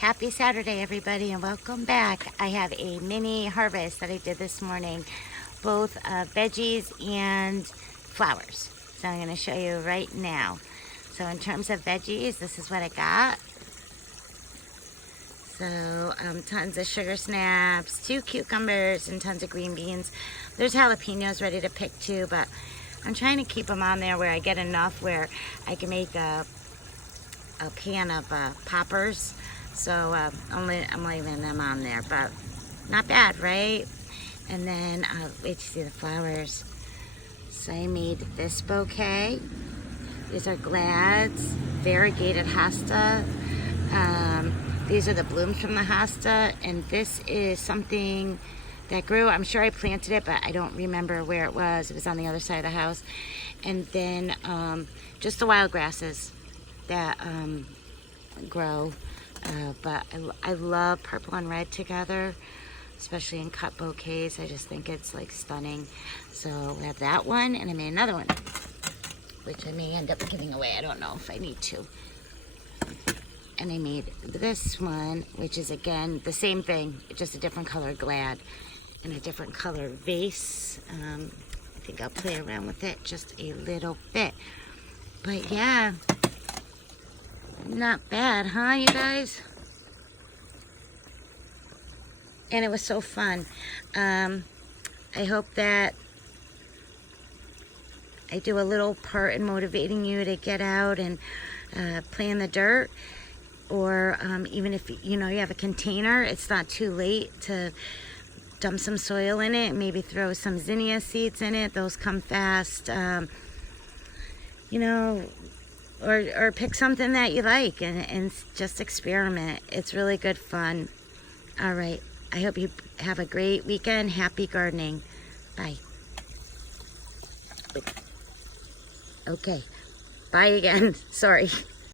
Happy Saturday, everybody, and welcome back. I have a mini harvest that I did this morning, both veggies and flowers. So I'm going to show you right now. So in terms of veggies, this is what I got. So tons of sugar snaps, 2 cucumbers, and tons of green beans. There's jalapenos ready to pick too, but I'm trying to keep them on there where I get enough where I can make a pan of poppers. So I'm leaving them on there, but not bad, right? And then wait to see the flowers. So I made this bouquet. These are GLADS, variegated hosta. These are the blooms from the hosta, and this is something that grew. I'm sure I planted it, but I don't remember where it was. It was on the other side of the house. And then just the wild grasses that grow. But I love purple and red together, especially in cut bouquets. I just think it's like stunning. So we have that one, and I made another one, which I may end up giving away. I don't know if I need to. And I made this one, which is again the same thing, just a different color glad and a different color vase. I think I'll play around with it just a little bit. But yeah, not bad, huh, you guys? And it was so fun. I hope that I do a little part in motivating you to get out and play in the dirt. Or even if you have a container, it's not too late to dump some soil in it, maybe throw some zinnia seeds in it. Those come fast. Or pick something that you like and just experiment. It's really good fun. All right. I hope you have a great weekend. Happy gardening. Bye. Okay. Bye again. Sorry.